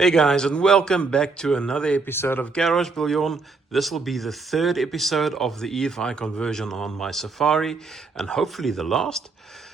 Hey guys, and welcome back to another episode of Garage Bouillon. This will be the third episode of the EFI conversion on my Safari, and hopefully the last.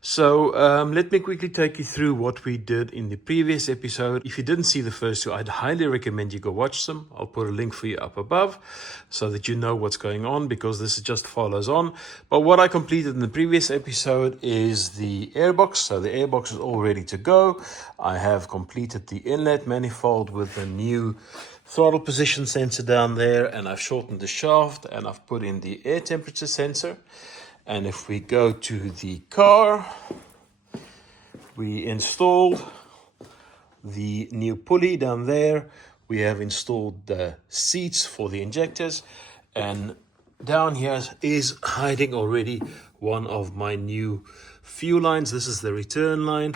So let me quickly take you through what we did in the previous episode. If you didn't see the first two, I'd highly recommend you go watch them. I'll put a link for you up above so that you know what's going on, because this just follows on. But what I completed in the previous episode is the airbox. So the airbox is all ready to go. I have completed the inlet manifold with the new throttle position sensor down there, and I've shortened the shaft, and I've put in the air temperature sensor. And if we go to the car, we installed the new pulley down there. We have installed the seats for the injectors. And down here is hiding already one of my new fuel lines. This is the return line.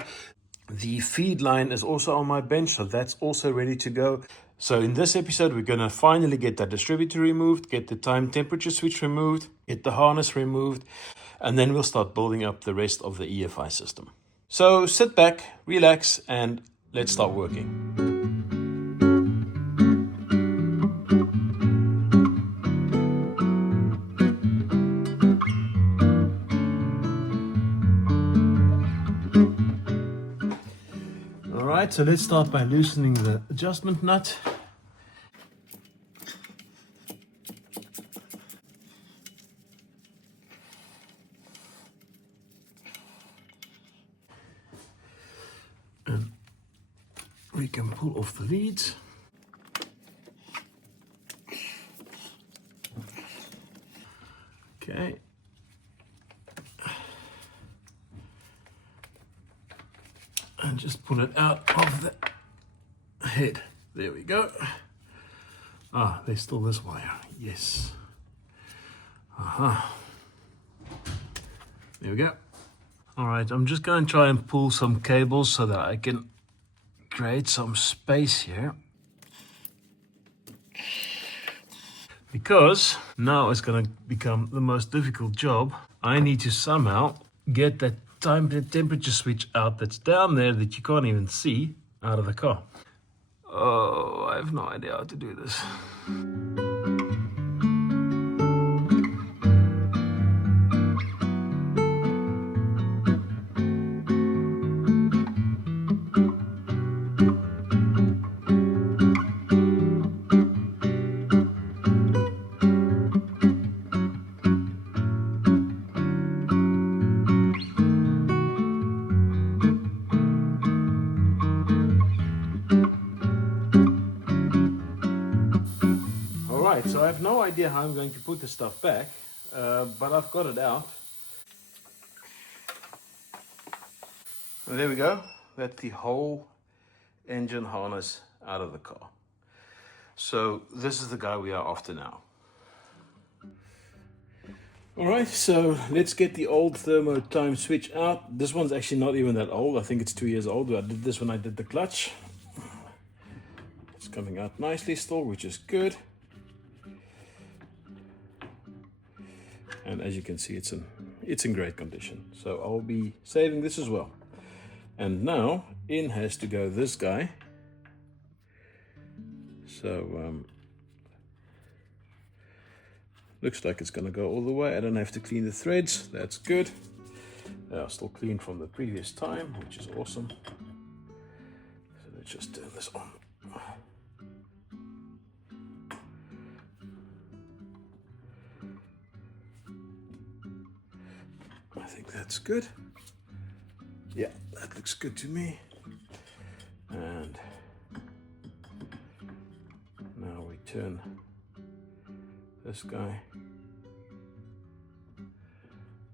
The feed line is also on my bench, so that's also ready to go. So in this episode, we're going to finally get that distributor removed, get the time temperature switch removed, get the harness removed, and then we'll start building up the rest of the EFI system. So sit back, relax, and let's start working. All right, so let's start by loosening the adjustment nut. And we can pull off the leads. Okay. And just pull it out of the head. There we go. Ah, there's still this wire. Yes. There we go. All right, I'm just going to try and pull some cables so that I can create some space here. Because now it's going to become the most difficult job. I need to somehow get that time temperature switch out that's down there that you can't even see out of the car. Oh, I have no idea how to do this. So I have no idea how I'm going to put the stuff back, but I've got it out. And there we go. That's the whole engine harness out of the car. So this is the guy we are after now. All right, so let's get the old thermo time switch out. This one's actually not even that old. I think it's 2 years old. I did this when I did the clutch. It's coming out nicely still, which is good. And as you can see, it's in great condition. So I'll be saving this as well. And now in has to go this guy. So looks like it's going to go all the way. I don't have to clean the threads. That's good. They are still clean from the previous time, which is awesome. So let's just turn this on. I think that's good. Yeah, that looks good to me. And now we turn this guy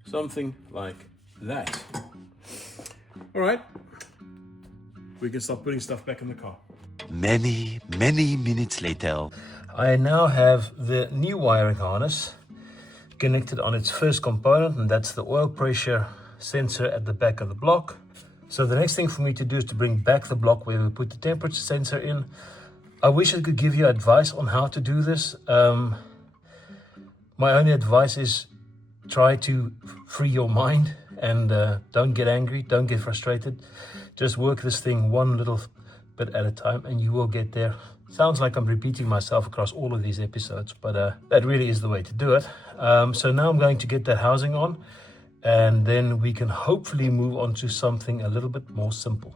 something like that. All right, we can start putting stuff back in the car. Many minutes later. I now have the new wiring harness connected on its first component, and that's the oil pressure sensor at the back of the block. So the next thing for me to do is to bring back the block where we put the temperature sensor in. I wish I could give you advice on how to do this. My only advice is try to free your mind and don't get angry, don't get frustrated. Just work this thing one little bit at a time, and you will get there. Sounds like I'm repeating myself across all of these episodes, but that really is the way to do it. So now I'm going to get that housing on, and then we can hopefully move on to something a little bit more simple.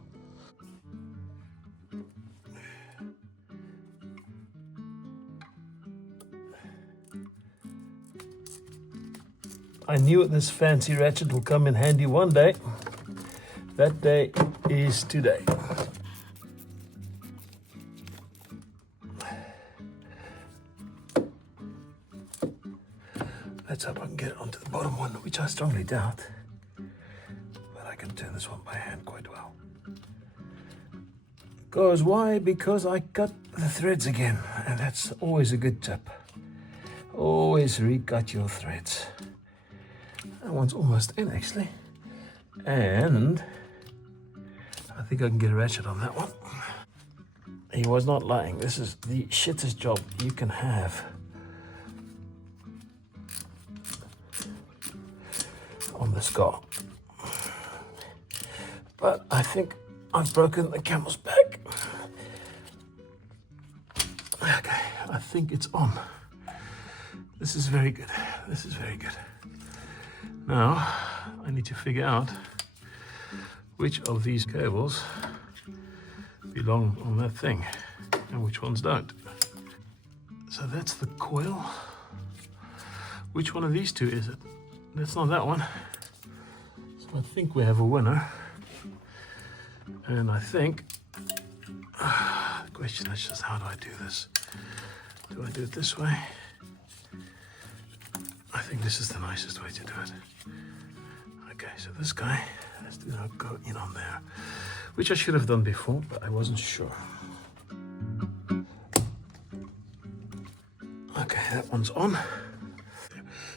I knew this fancy ratchet will come in handy one day. That day is today. Let's hope I can get it onto the bottom one, which I strongly doubt. But I can turn this one by hand quite well. Because why? Because I cut the threads again, and that's always a good tip. Always recut your threads. That one's almost in actually. And I think I can get a ratchet on that one. He was not lying. This is the shittest job you can have on this car. But I think I've broken the camel's back. Okay, I think it's on. This is very good. This is very good. Now, I need to figure out which of these cables belong on that thing and which ones don't. So that's the coil. Which one of these two is it? That's not that one. So I think we have a winner. And I think, the question is just how do I do this? Do I do it this way? I think this is the nicest way to do it. Okay, so this guy has to now go in on there, which I should have done before, but I wasn't sure. Okay, that one's on.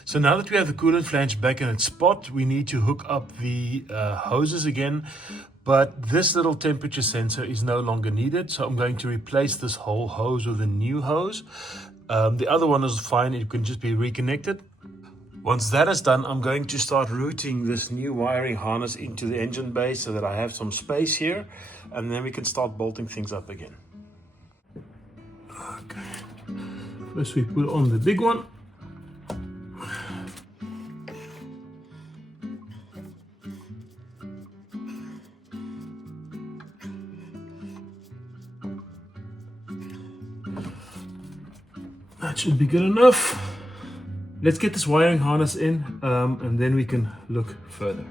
So now that we have the coolant flange back in its spot, we need to hook up the hoses again, but this little temperature sensor is no longer needed, so I'm going to replace this whole hose with a new hose. The other one is fine, it can just be reconnected. Once that is done, I'm going to start routing this new wiring harness into the engine bay so that I have some space here, and then we can start bolting things up again. Okay, first we put on the big one. That should be good enough. Let's get this wiring harness in, and then we can look further.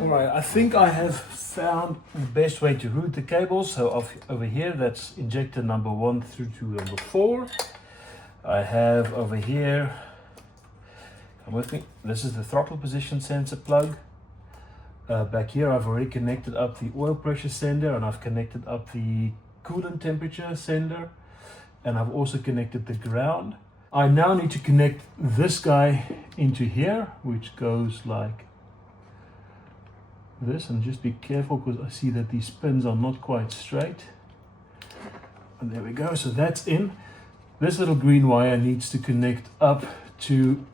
Alright, I think I have found the best way to route the cables. So over here, that's injector number 1 through to number 4. I have over here, come with me, this is the throttle position sensor plug. Back here I've already connected up the oil pressure sender, and I've connected up the coolant temperature sender, and I've also connected the ground. I now need to connect this guy into here, which goes like this, and just be careful because I see that these pins are not quite straight. And there we go, so that's in. This little green wire needs to connect up to,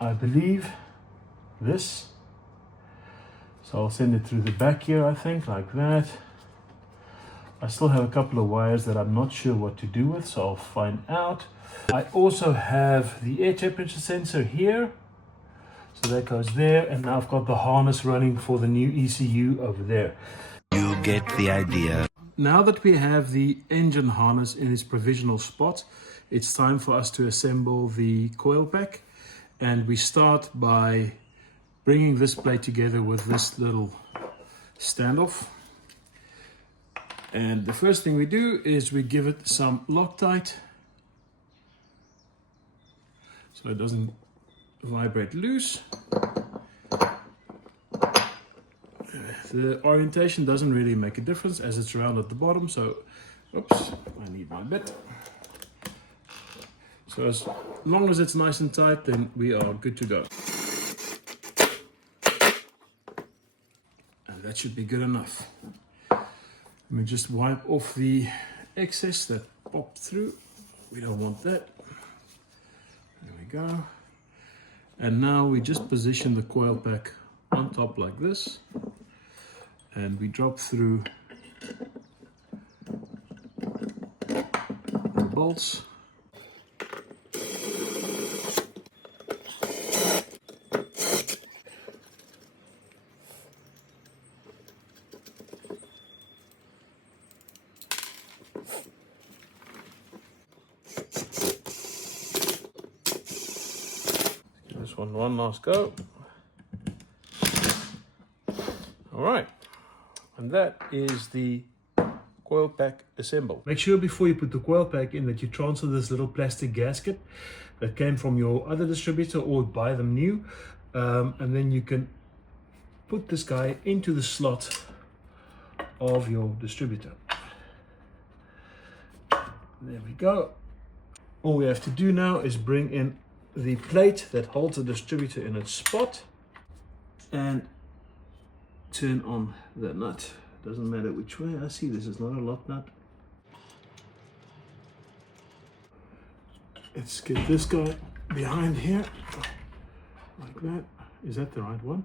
I believe, this. So I'll send it through the back here, I think, like that. I still have a couple of wires that I'm not sure what to do with, so I'll find out. I also have the air temperature sensor here. So that goes there, and now I've got the harness running for the new ECU over there. You get the idea. Now that we have the engine harness in its provisional spot, it's time for us to assemble the coil pack. And we start by bringing this plate together with this little standoff. And the first thing we do is we give it some Loctite so it doesn't vibrate loose. The orientation doesn't really make a difference as it's round at the bottom, so oops, I need my bit. So as long as it's nice and tight, then we are good to go. And that should be good enough. Let me just wipe off the excess that popped through. We don't want that. There we go. And now we just position the coil pack on top like this, and we drop through the bolts. This one last go. All right, and that is the coil pack assembled. Make sure before you put the coil pack in that you transfer this little plastic gasket that came from your other distributor, or buy them new, and then you can put this guy into the slot of your distributor. There we go. All we have to do now is bring in the plate that holds the distributor in its spot and turn on the nut. Doesn't matter which way. I see this is not a lock nut. Let's get this guy behind here like that. Is that the right one?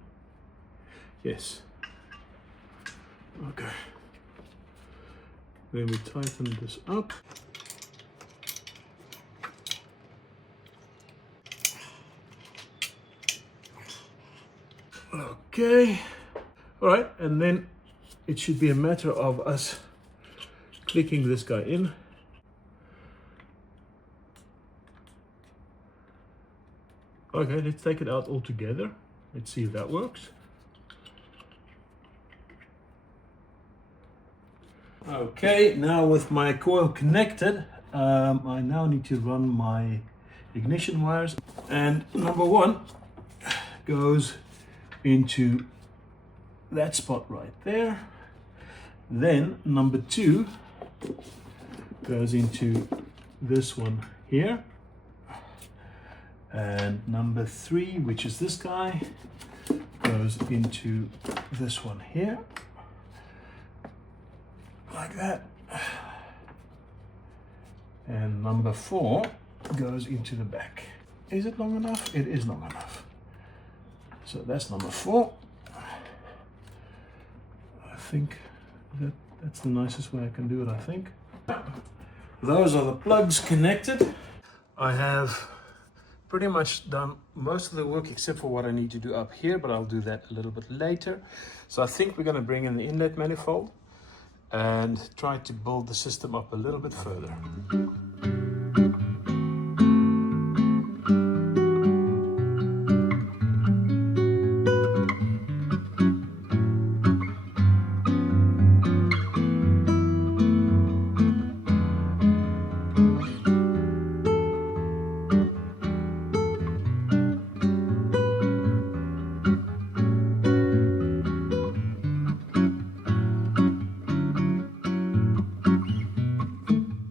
Yes. Okay. Then we tighten this up. Okay. All right, and then it should be a matter of us clicking this guy in. Okay, let's take it out all together. Let's see if that works. Okay, now with my coil connected, I now need to run my ignition wires, and number one goes into that spot right there. Then number two goes into this one here, and number three, which is this guy, goes into this one here like that, and number four goes into the back. Is it long enough? It is long enough. So that's number four. I think that's the nicest way I can do it, I think. Those are the plugs connected. I have pretty much done most of the work except for what I need to do up here, but I'll do that a little bit later. So I think we're going to bring in the inlet manifold and try to build the system up a little bit further.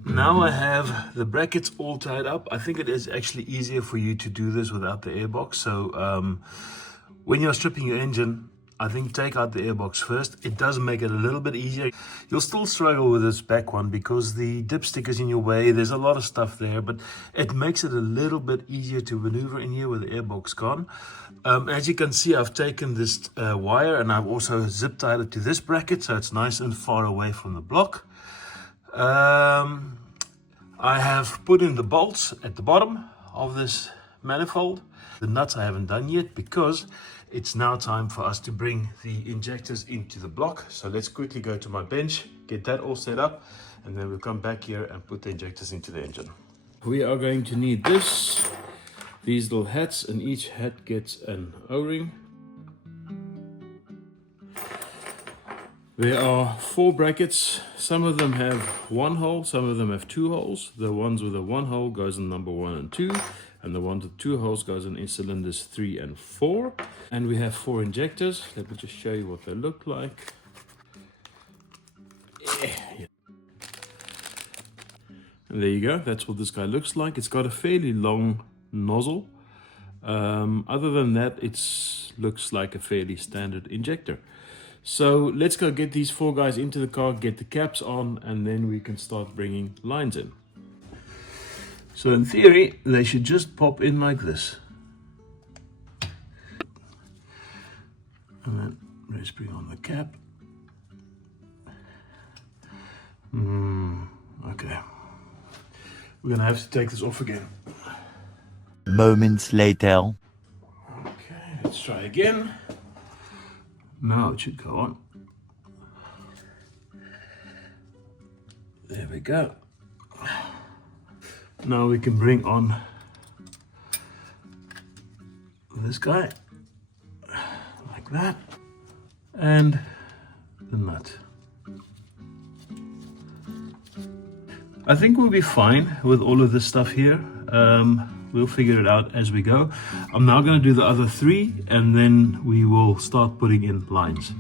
Now I have the brackets all tied up. I think it is actually easier for you to do this without the airbox. So when you're stripping your engine, I think take out the airbox first. It does make it a little bit easier. You'll still struggle with this back one because the dipstick is in your way. There's a lot of stuff there, but it makes it a little bit easier to maneuver in here with the airbox gone. As you can see, I've taken this wire and I've also zip tied it to this bracket, so it's nice and far away from the block. I have put in the bolts at the bottom of this manifold. The nuts I haven't done yet because it's now time for us to bring the injectors into the block. So let's quickly go to my bench, get that all set up, and then we'll come back here and put the injectors into the engine. We are going to need these little hats, and each hat gets an O-ring. There are 4 brackets. Some of them have 1 hole, some of them have 2 holes. The ones with the 1 hole goes in number 1 and 2, and the ones with 2 holes goes in cylinders 3 and 4. And we have 4 injectors. Let me just show you what they look like. Yeah. And there you go, that's what this guy looks like. It's got a fairly long nozzle. Other than that, it looks like a fairly standard injector. So let's go get these 4 guys into the car, get the caps on, and then we can start bringing lines in. So in theory, they should just pop in like this. And then let's bring on the cap. Okay. We're gonna have to take this off again. Moments later. Okay, let's try again. Now it should go on. There we go. Now we can bring on this guy, like that, and the nut. I think we'll be fine with all of this stuff here. We'll figure it out as we go. I'm now going to do the other 3, and then we will start putting in lines.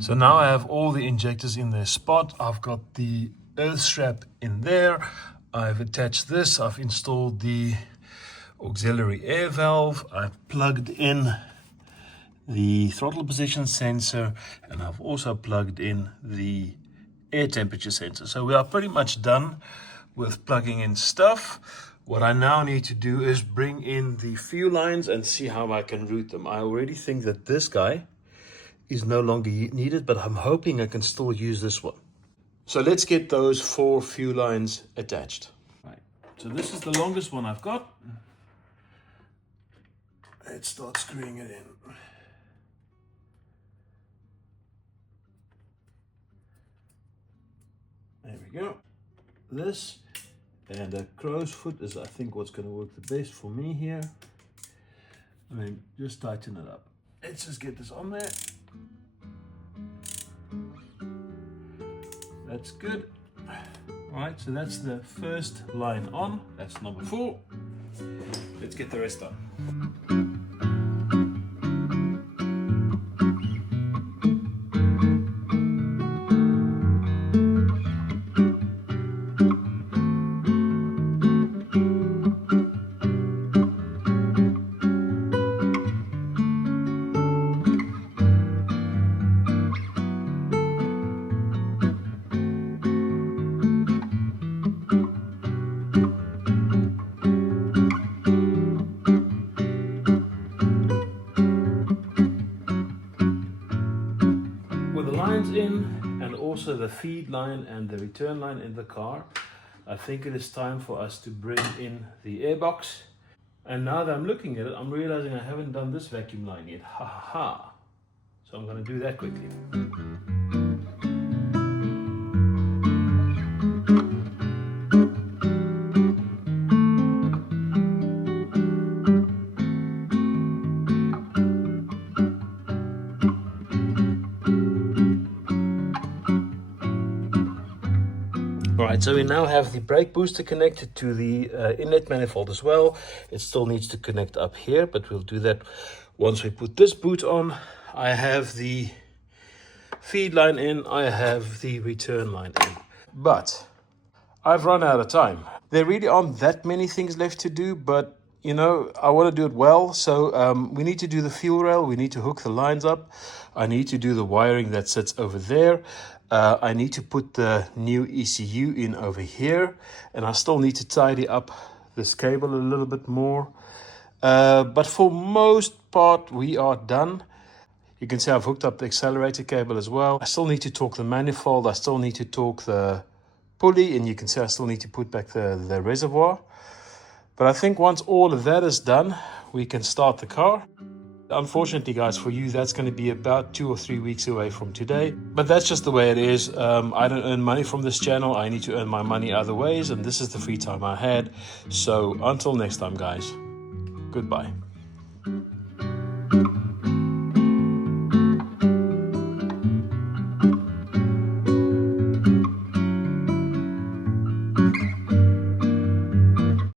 So now I have all the injectors in their spot. I've got the earth strap in there. I've attached this. I've installed the auxiliary air valve. I've plugged in the throttle position sensor, and I've also plugged in the air temperature sensor. So we are pretty much done with plugging in stuff. What I now need to do is bring in the fuel lines and see how I can route them. I already think that this guy is no longer needed, but I'm hoping I can still use this one. So let's get those 4 fuel lines attached. Right. So this is the longest one I've got. Let's start screwing it in. There we go. This and a crow's foot is, I think, what's going to work the best for me here. And then just tighten it up. Let's just get this on there. That's good. All right, so that's the first line on. That's number 4. Let's get the rest done. In, and also the feed line and the return line in the car, I think it is time for us to bring in the airbox. And now that I'm looking at it, I'm realizing I haven't done this vacuum line yet. Ha ha ha. So I'm going to do that quickly. Alright, so we now have the brake booster connected to the inlet manifold as well. It still needs to connect up here, but we'll do that once we put this boot on. I have the feed line in, I have the return line in. But I've run out of time. There really aren't that many things left to do, but you know, I want to do it well. So we need to do the fuel rail, we need to hook the lines up. I need to do the wiring that sits over there. I need to put the new ECU in over here, and I still need to tidy up this cable a little bit more. But for most part, we are done. You can see I've hooked up the accelerator cable as well. I still need to torque the manifold. I still need to torque the pulley, and you can see I still need to put back the reservoir. But I think once all of that is done, we can start the car. Unfortunately, guys, for you, that's going to be about 2 or 3 weeks away from today. But that's just the way it is. I don't earn money from this channel. I need to earn my money other ways, and this is the free time I had. So until next time, guys, goodbye.